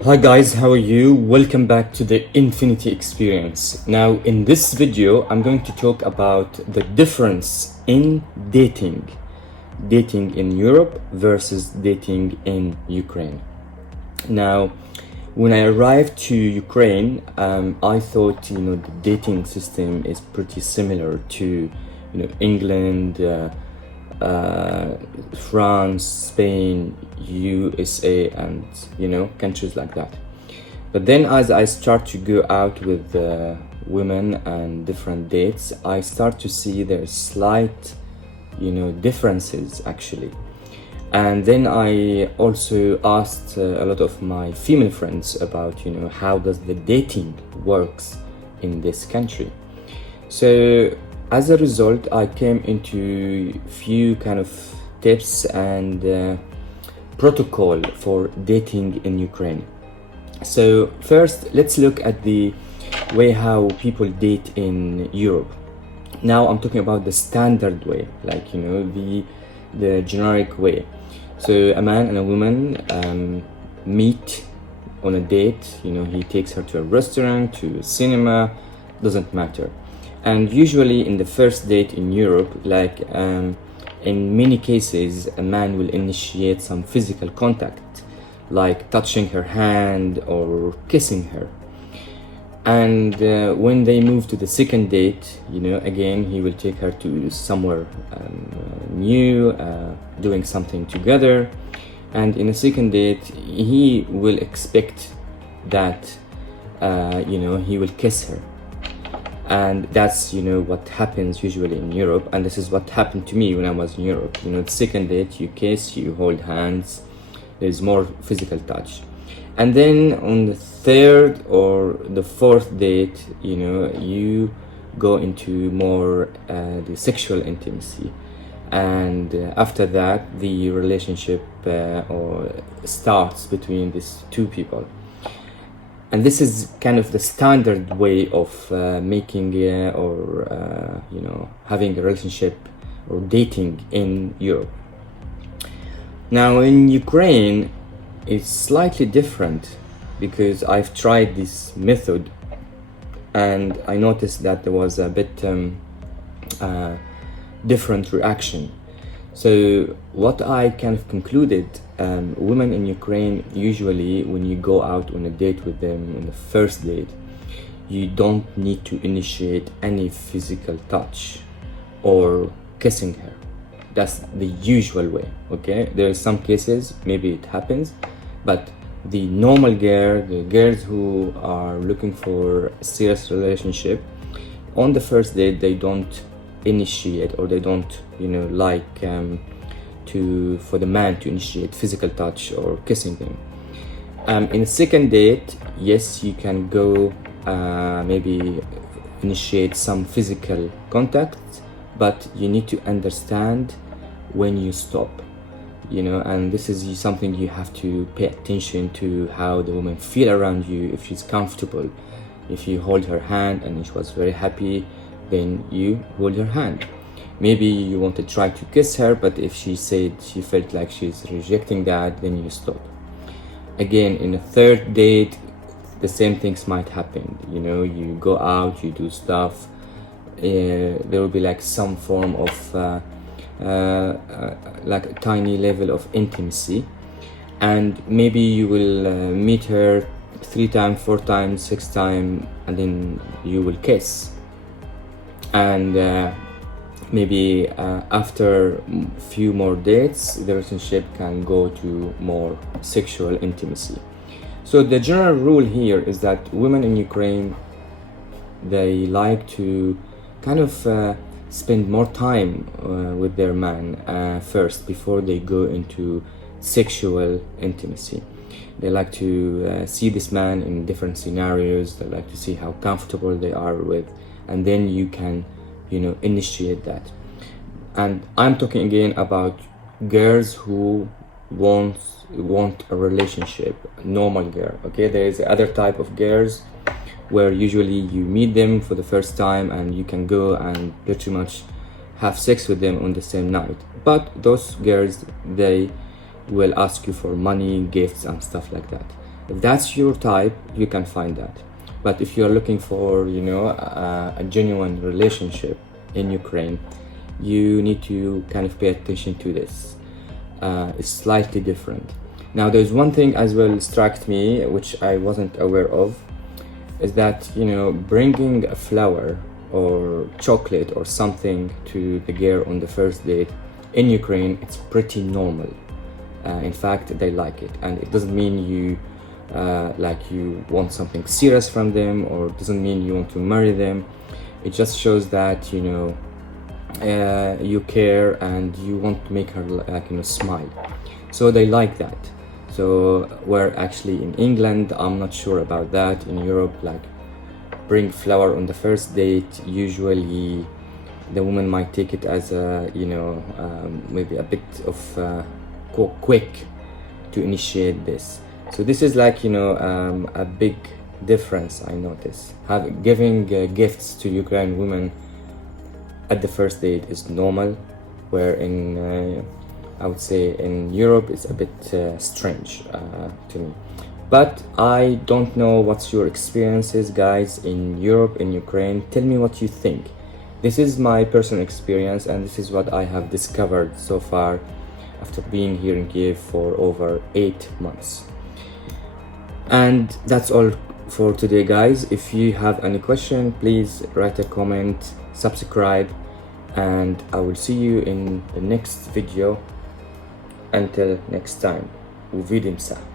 Hi guys, how are you? Welcome back to the Infinity Experience. Now, in this video, I'm going to talk about the difference in dating in Europe versus dating in Ukraine. Now, when I arrived to Ukraine, I thought the dating system is pretty similar to England, France, Spain, USA, and countries like that. But then, as I start to go out with women and different dates, I start to see there's slight differences actually. And then I also asked a lot of my female friends about how does the dating works in this country. So as a result, I came into few kind of tips and protocol for dating in Ukraine. So first, let's look at the way how people date in Europe. Now I'm talking about the standard way, like the generic way. So a man and a woman meet on a date. He takes her to a restaurant, to a cinema, doesn't matter. And usually in the first date in Europe, like in many cases, a man will initiate some physical contact, like touching her hand or kissing her. And when they move to the second date, again, he will take her to somewhere new, doing something together. And in a second date, he will expect that, he will kiss her. And that's, what happens usually in Europe. And this is what happened to me when I was in Europe. The second date, you kiss, you hold hands, there's more physical touch. And then on the third or the fourth date, you go into more the sexual intimacy. And after that, the relationship or starts between these two people. And this is kind of the standard way of making or having a relationship or dating in Europe. Now in Ukraine, it's slightly different because I've tried this method and I noticed that there was a bit different reaction. So what I kind of concluded, women in Ukraine, usually when you go out on a date with them on the first date, you don't need to initiate any physical touch or kissing her. That's the usual way, okay? There are some cases, maybe it happens, but the normal girl, the girls who are looking for a serious relationship, on the first date, they don't initiate or they don't, like for the man to initiate physical touch or kissing them. In a second date, yes, you can go maybe initiate some physical contact, but you need to understand when you stop, and this is something you have to pay attention to, how the woman feel around you, if she's comfortable. If you hold her hand and she was very happy, then you hold her hand. Maybe you want to try to kiss her, but if she said she felt like she's rejecting that, then you stop. Again, in a third date, the same things might happen. You go out, you do stuff. There will be like some form of like a tiny level of intimacy, and maybe you will meet her 3 times, 4 times, 6 times, and then you will kiss. And maybe after a few more dates, the relationship can go to more sexual intimacy. So the general rule here is that women in Ukraine, they like to kind of spend more time with their man first before they go into sexual intimacy. They like to see this man in different scenarios. They like to see how comfortable they are with, and then you can initiate that. And I'm talking again about girls who want a relationship, normal girl, okay? There is other type of girls where usually you meet them for the first time and you can go and pretty much have sex with them on the same night. But those girls, they will ask you for money, gifts, and stuff like that. If that's your type, you can find that. But if you're looking for, you know, a genuine relationship in Ukraine, you need to kind of pay attention to this. It's slightly different. Now, there's one thing as well struck me, which I wasn't aware of, is that, you know, bringing a flower or chocolate or something to the girl on the first date in Ukraine, it's pretty normal. In fact, they like it, and it doesn't mean you like you want something serious from them, or doesn't mean you want to marry them. It just shows that, you know, you care and you want to make her, like, you know, smile. So they like that. So where actually in England, I'm not sure about that. In Europe, like, bring flower on the first date, usually the woman might take it as a, you know, maybe a bit of quick to initiate this. So this is like, you know, a big difference I notice. Giving gifts to Ukrainian women at the first date is normal, where in I would say in Europe it's a bit strange to me. But I don't know what's your experiences, guys, in Europe, in Ukraine. Tell me what you think. This is my personal experience, and this is what I have discovered so far after being here in Kiev for over 8 months. And that's all for today, guys. If you have any question, please write a comment, subscribe, and I will see you in the next video. Until next time, увидимся.